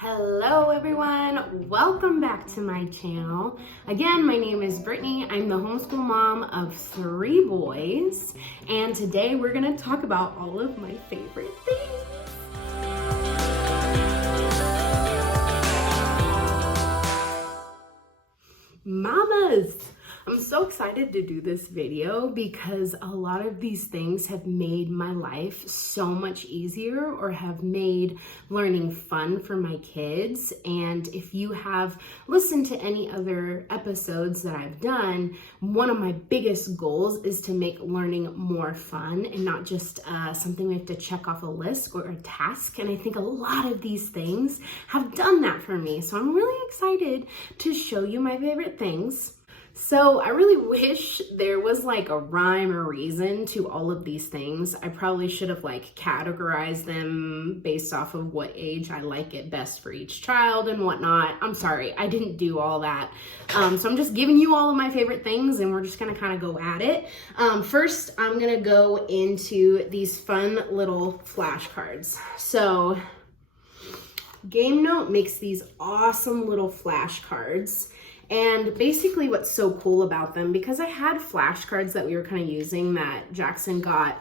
Hello everyone, welcome back to my channel. Again, my name is Brittany. I'm the homeschool mom of 3 boys, and today we're gonna talk about all of my favorite things. Mamas! I'm so excited to do this video because a lot of these things have made my life so much easier or have made learning fun for my kids. And if you have listened to any other episodes that I've done, one of my biggest goals is to make learning more fun and not just something we have to check off a list or a task. And I think a lot of these things have done that for me. So I'm really excited to show you my favorite things. So I really wish there was like a rhyme or reason to all of these things. I probably should have like categorized them based off of what age I like it best for each child and whatnot. I'm sorry, I didn't do all that. So I'm just giving you all of my favorite things and we're just gonna kind of go at it. First, I'm gonna go into these fun little flashcards. So Game Note makes these awesome little flashcards. And basically what's so cool about them, because I had flashcards that we were kind of using that Jackson got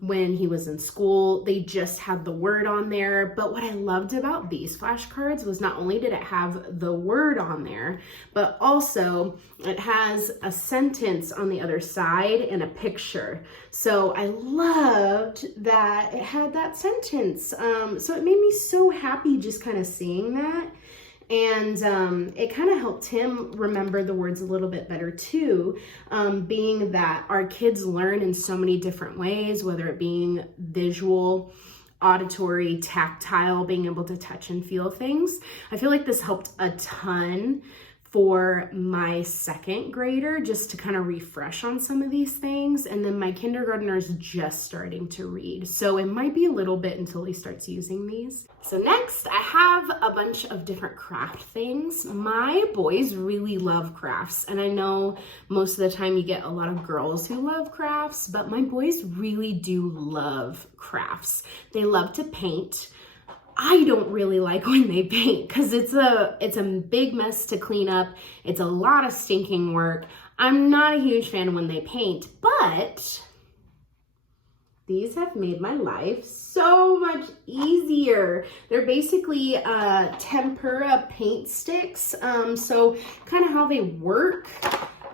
when he was in school, they just had the word on there. But what I loved about these flashcards was not only did it have the word on there, but also it has a sentence on the other side and a picture. So I loved that it had that sentence. So it made me so happy just kind of seeing that. And it kind of helped him remember the words a little bit better too, being that our kids learn in so many different ways, whether it being visual, auditory, tactile, being able to touch and feel things. I feel like this helped a ton for my 2nd grader, just to kind of refresh on some of these things. And then my kindergartner is just starting to read. So it might be a little bit until he starts using these. So next, I have a bunch of different craft things. My boys really love crafts. And I know most of the time you get a lot of girls who love crafts, but my boys really do love crafts. They love to paint. I don't really like when they paint because it's a big mess to clean up. It's a lot of stinking work. I'm not a huge fan of when they paint, but these have made my life so much easier. They're basically tempera paint sticks. So kind of how they work.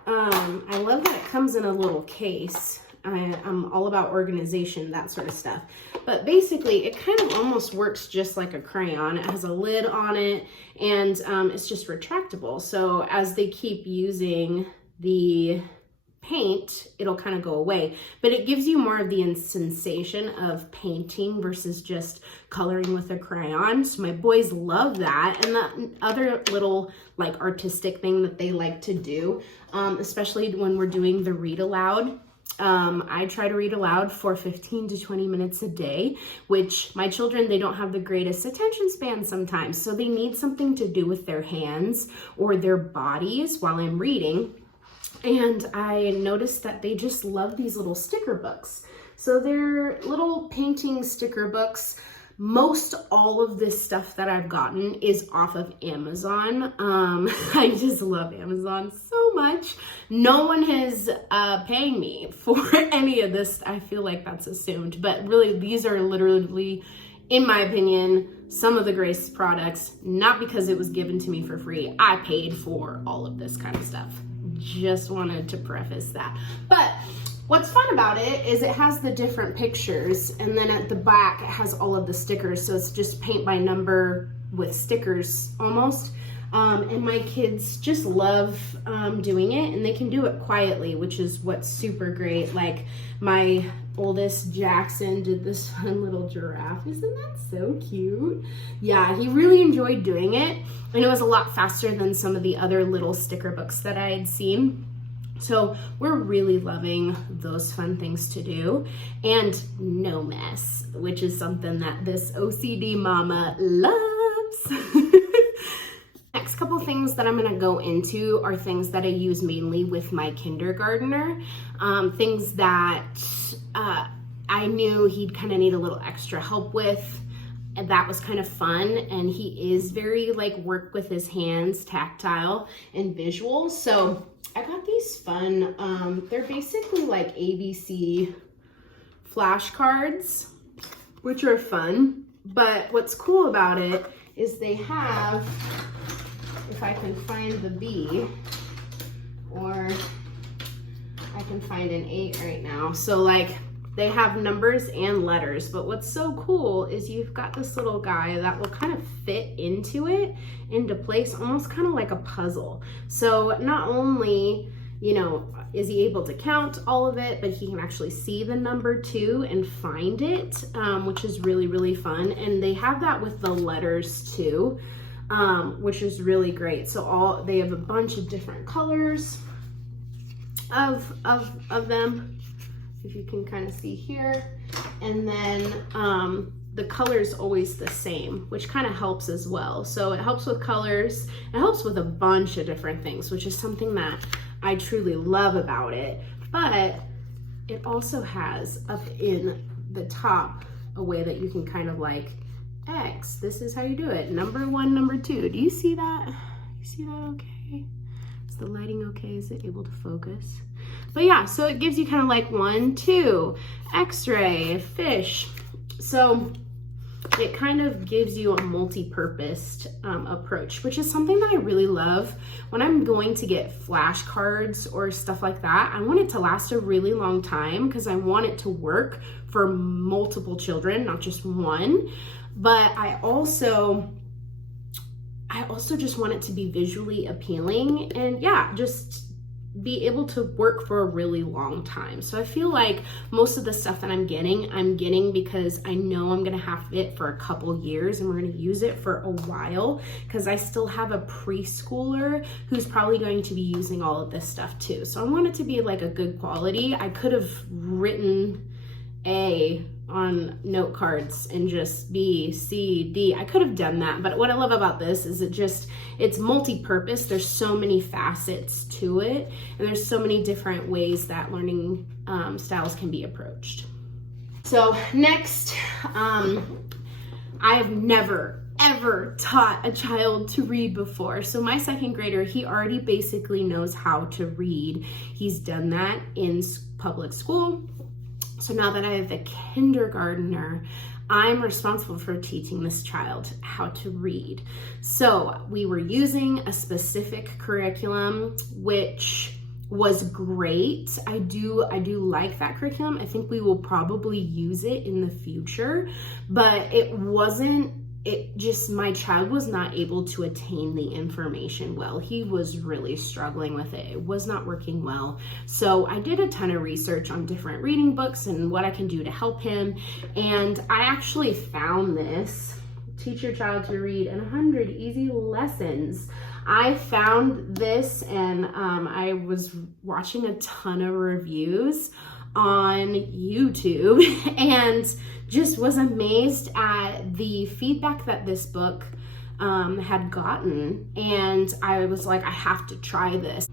I love that it comes in a little case. I'm all about organization, that sort of stuff. But basically, it kind of almost works just like a crayon. It has a lid on it, and it's just retractable. So as they keep using the paint, it'll kind of go away. But it gives you more of the sensation of painting versus just coloring with a crayon. So my boys love that. And the other little like artistic thing that they like to do, especially when we're doing the read aloud, I try to read aloud for 15 to 20 minutes a day, which my children, they don't have the greatest attention span sometimes. So they need something to do with their hands or their bodies while I'm reading. And I noticed that they just love these little sticker books. So they're little painting sticker books. Most all of this stuff that I've gotten is off of Amazon. I just love Amazon so much. No one is paying me for any of this. I feel like that's assumed, but really these are literally, in my opinion, some of the greatest products, not because it was given to me for free. I paid for all of this kind of stuff. Just wanted to preface that. But what's fun about it is it has the different pictures, and then at the back it has all of the stickers. So it's just paint by number with stickers almost. And my kids just love doing it, and they can do it quietly, which is what's super great. Like my oldest Jackson did this fun little giraffe. Isn't that so cute? Yeah, he really enjoyed doing it, and it was a lot faster than some of the other little sticker books that I had seen. So we're really loving those fun things to do, and no mess, which is something that this OCD mama loves. Next couple things that I'm going to go into are things that I use mainly with my kindergartner, things that I knew he'd kind of need a little extra help with. and that was kind of fun. And he is very like work with his hands, tactile and visual. So I got these fun, they're basically like ABC flashcards, which are fun. But what's cool about it is they have, if I can find the B, or I can find an 8 right now. So like they have numbers and letters, but what's so cool is you've got this little guy that will kind of fit into place, almost kind of like a puzzle. So not only, you know, is he able to count all of it, but he can actually see the number too and find it, which is really, really fun. And they have that with the letters too, which is really great. So they have a bunch of different colors of them, if you can kind of see here. And then the color is always the same, which kind of helps as well. So it helps with colors, it helps with a bunch of different things, which is something that I truly love about it. But it also has up in the top a way that you can kind of like X. This is how you do it. Number 1, number 2. Do you see that? You see that okay? Is the lighting okay? Is it able to focus? But yeah, so it gives you kind of like 1, 2, X-ray, fish. So it kind of gives you a multi-purposed approach, which is something that I really love. When I'm going to get flashcards or stuff like that, I want it to last a really long time because I want it to work for multiple children, not just one. But I also just want it to be visually appealing and yeah, just be able to work for a really long time. So I feel like most of the stuff that I'm getting because I know I'm gonna have it for a couple years and we're gonna use it for a while, because I still have a preschooler who's probably going to be using all of this stuff too. So I want it to be like a good quality. I could have written A on note cards and just B, C, D. I could have done that, but what I love about this is it's multi-purpose. There's so many facets to it, and there's so many different ways that learning styles can be approached. So next, I have never ever taught a child to read before. So my 2nd grader, he already basically knows how to read. He's done that in public school. So now that I have a kindergartner, I'm responsible for teaching this child how to read. So we were using a specific curriculum, which was great. I do like that curriculum. I think we will probably use it in the future, but my child was not able to attain the information well. He was really struggling with it. It was not working well. So I did a ton of research on different reading books and what I can do to help him. And I actually found this, Teach Your Child to Read in 100 Easy Lessons. I found this and I was watching a ton of reviews on YouTube and just was amazed at the feedback that this book had gotten. And I was like, I have to try this.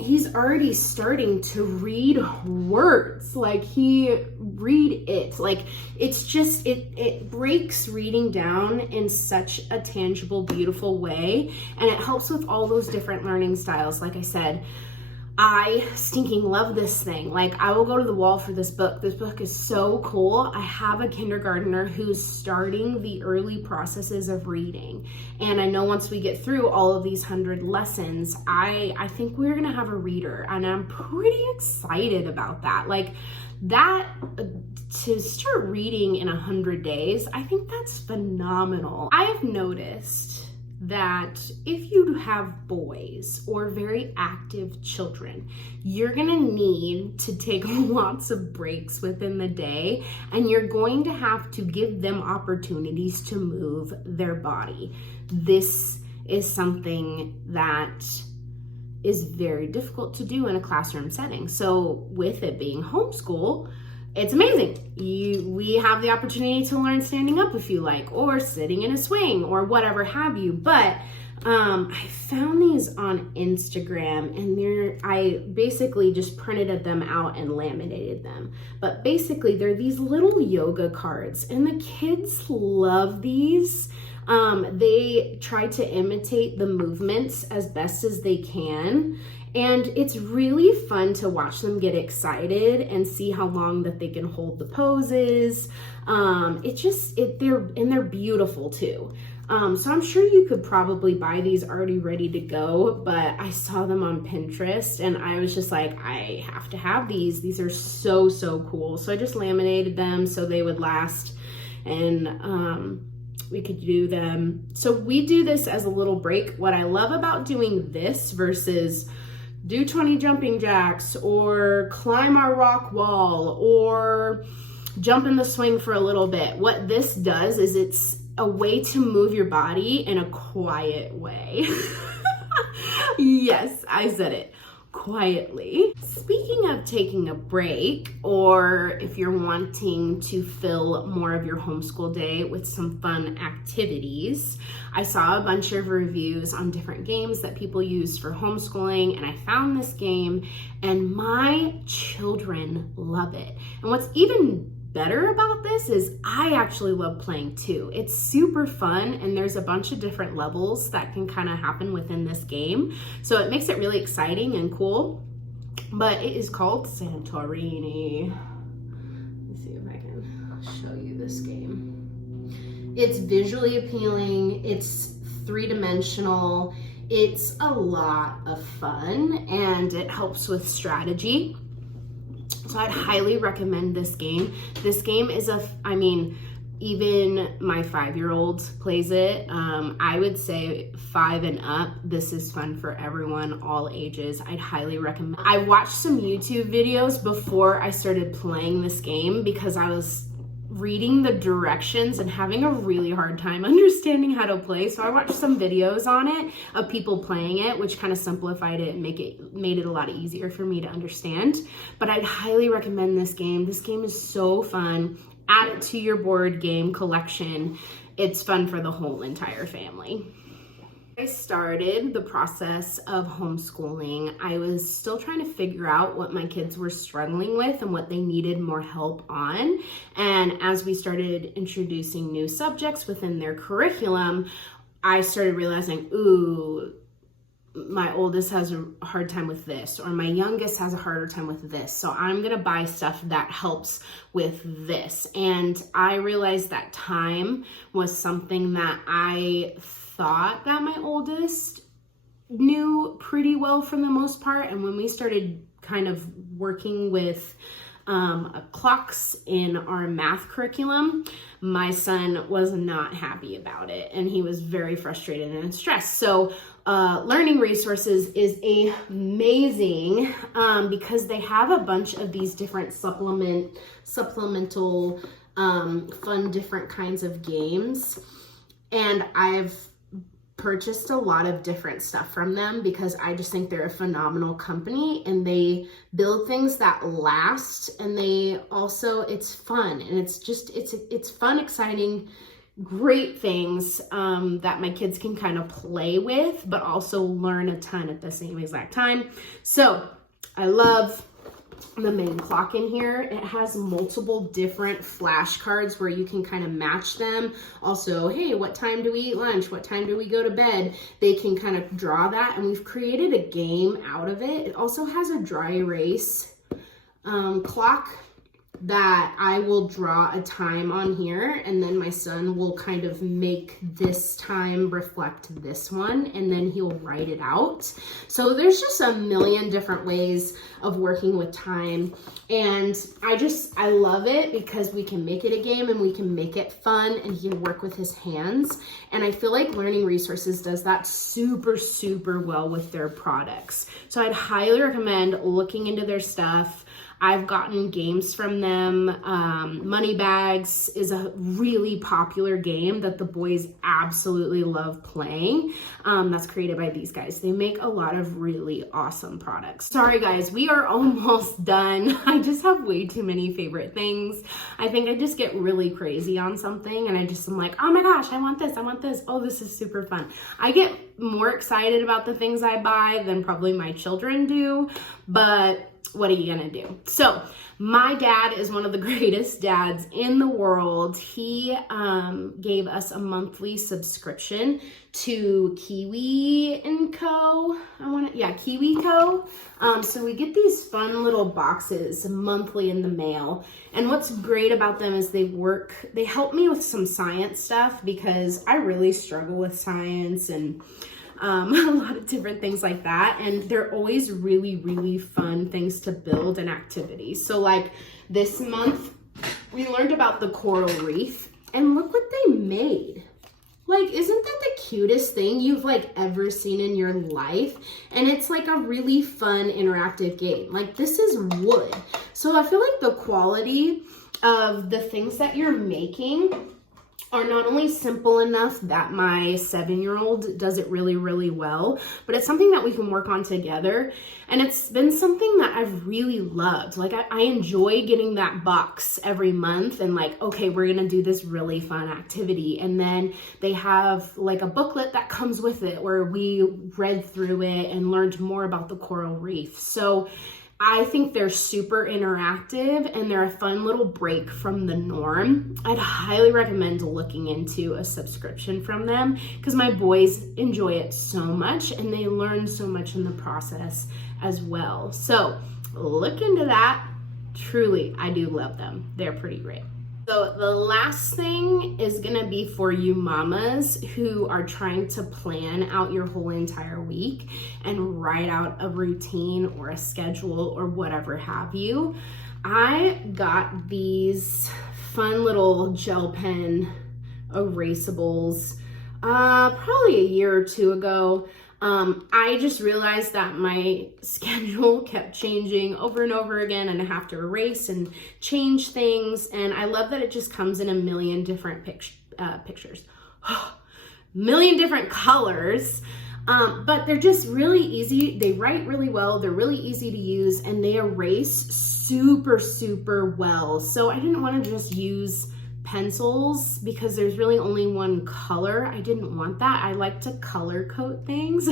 He's already starting to read words, like read it. Like it's just, it breaks reading down in such a tangible, beautiful way. And it helps with all those different learning styles. Like I said, I stinking love this thing. Like I will go to the wall for this book. This book is so cool. I have a kindergartner who's starting the early processes of reading. And I know once we get through all of these 100 lessons, I think we're gonna have a reader, and I'm pretty excited about that. Like that, to start reading in 100 days, I think that's phenomenal. I have noticed that if you have boys or very active children, you're gonna need to take lots of breaks within the day, and you're going to have to give them opportunities to move their body. This is something that is very difficult to do in a classroom setting. So with it being homeschool, it's amazing. We have the opportunity to learn standing up if you like, or sitting in a swing, or whatever have you. But I found these on Instagram, and I basically just printed them out and laminated them. But basically they're these little yoga cards, and the kids love these. They try to imitate the movements as best as they can. And it's really fun to watch them get excited and see how long that they can hold the poses. They're beautiful too. So I'm sure you could probably buy these already ready to go, but I saw them on Pinterest and I was just like, I have to have these. These are so, so cool. So I just laminated them so they would last, and we could do them. So we do this as a little break. What I love about doing this versus do 20 jumping jacks or climb our rock wall or jump in the swing for a little bit. What this does is it's a way to move your body in a quiet way. Yes, I said it. Quietly. Speaking of taking a break, or if you're wanting to fill more of your homeschool day with some fun activities, I saw a bunch of reviews on different games that people use for homeschooling, and I found this game and my children love it. And what's even better about this is I actually love playing too. It's super fun, and there's a bunch of different levels that can kind of happen within this game. So it makes it really exciting and cool. But it is called Santorini. Let's see if I can show you this game. It's visually appealing. It's three-dimensional. It's a lot of fun, and it helps with strategy. So I'd highly recommend this game. This game is even my 5-year-old plays it. I would say 5 and up. This is fun for everyone, all ages. I'd highly recommend. I watched some YouTube videos before I started playing this game because I was reading the directions and having a really hard time understanding how to play. So I watched some videos on it of people playing it, which kind of simplified it and made it a lot easier for me to understand. But I'd highly recommend this game. This game is so fun. Add it to your board game collection. It's fun for the whole entire family. I started the process of homeschooling. I was still trying to figure out what my kids were struggling with and what they needed more help on. And as we started introducing new subjects within their curriculum, I started realizing, ooh, my oldest has a hard time with this, or my youngest has a harder time with this. So I'm gonna buy stuff that helps with this. And I realized that time was something that I thought that my oldest knew pretty well for the most part. And when we started kind of working with clocks in our math curriculum, my son was not happy about it, and he was very frustrated and stressed. So Learning Resources is amazing because they have a bunch of these different supplemental fun different kinds of games, and I've purchased a lot of different stuff from them because I just think they're a phenomenal company, and they build things that last, and they also, it's fun, and it's fun, exciting, great things that my kids can kind of play with, but also learn a ton at the same exact time. So I love the main clock in here. It has multiple different flashcards where you can kind of match them. Also, hey, what time do we eat lunch? What time do we go to bed? They can kind of draw that, and we've created a game out of it. It also has a dry erase clock that I will draw a time on here, and then my son will kind of make this time reflect this one, and then he'll write it out. So there's just a million different ways of working with time, and I love it because we can make it a game and we can make it fun, and he can work with his hands. And I feel like Learning Resources does that super, super well with their products. So I'd highly recommend looking into their stuff. I've gotten games from them. Money Bags is a really popular game that the boys absolutely love playing. That's created by these guys. They make a lot of really awesome products. Sorry guys, we are almost done. I just have way too many favorite things. I think I just get really crazy on something and I just am like, oh my gosh, I want this, I want this. Oh, this is super fun. I get more excited about the things I buy than probably my children do, but what are you gonna do? So my dad is one of the greatest dads in the world. He gave us a monthly subscription to Kiwi Co. Kiwi Co. So we get these fun little boxes monthly in the mail. And what's great about them is they help me with some science stuff because I really struggle with science and a lot of different things like that. And they're always really, really fun things to build and activities. So like this month, we learned about the coral reef and look what they made. Like, isn't that the cutest thing you've like ever seen in your life? And it's like a really fun interactive game. Like this is wood. So I feel like the quality of the things that you're making are not only simple enough that my 7-year-old does it really, really well, but it's something that we can work on together. And it's been something that I've really loved. Like I enjoy getting that box every month and like, okay, we're gonna do this really fun activity. And then they have like a booklet that comes with it where we read through it and learned more about the coral reef. So I think they're super interactive and they're a fun little break from the norm. I'd highly recommend looking into a subscription from them because my boys enjoy it so much and they learn so much in the process as well. So look into that. Truly, I do love them. They're pretty great. So the last thing is gonna be for you mamas who are trying to plan out your whole entire week and write out a routine or a schedule or whatever have you. I got these fun little gel pen erasables probably a year or two ago. I just realized that my schedule kept changing over and over again and I have to erase and change things. And I love that it just comes in a million different pictures, million different colors. But they're just really easy. They write really well. They're really easy to use and they erase super, super well. So I didn't want to just use pencils because there's really only one color. I didn't want that. I like to color code things.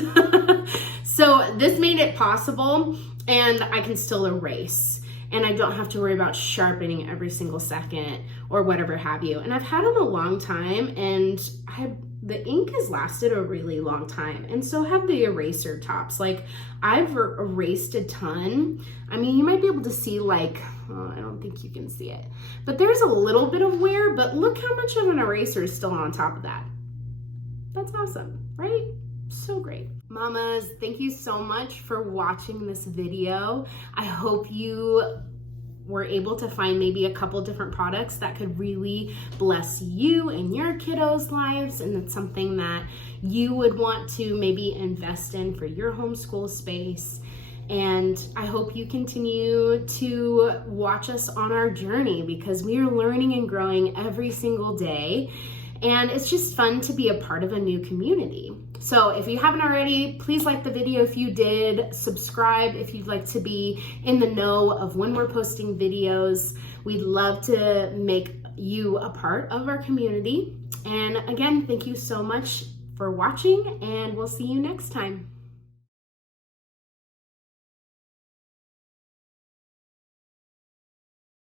So this made it possible and I can still erase and I don't have to worry about sharpening every single second or whatever have you. And I've had them a long time and the ink has lasted a really long time and so have the eraser tops. Like I've erased a ton. I mean, you might be able to see like, oh, I don't think you can see it, but there's a little bit of wear, but look how much of an eraser is still on top of that. That's awesome, right? So great. Mamas, thank you so much for watching this video. I hope you were able to find maybe a couple different products that could really bless you and your kiddos' lives, and it's something that you would want to maybe invest in for your homeschool space. And I hope you continue to watch us on our journey because we are learning and growing every single day. And it's just fun to be a part of a new community. So if you haven't already, please like the video if you did, subscribe if you'd like to be in the know of when we're posting videos. We'd love to make you a part of our community. And again, thank you so much for watching and we'll see you next time.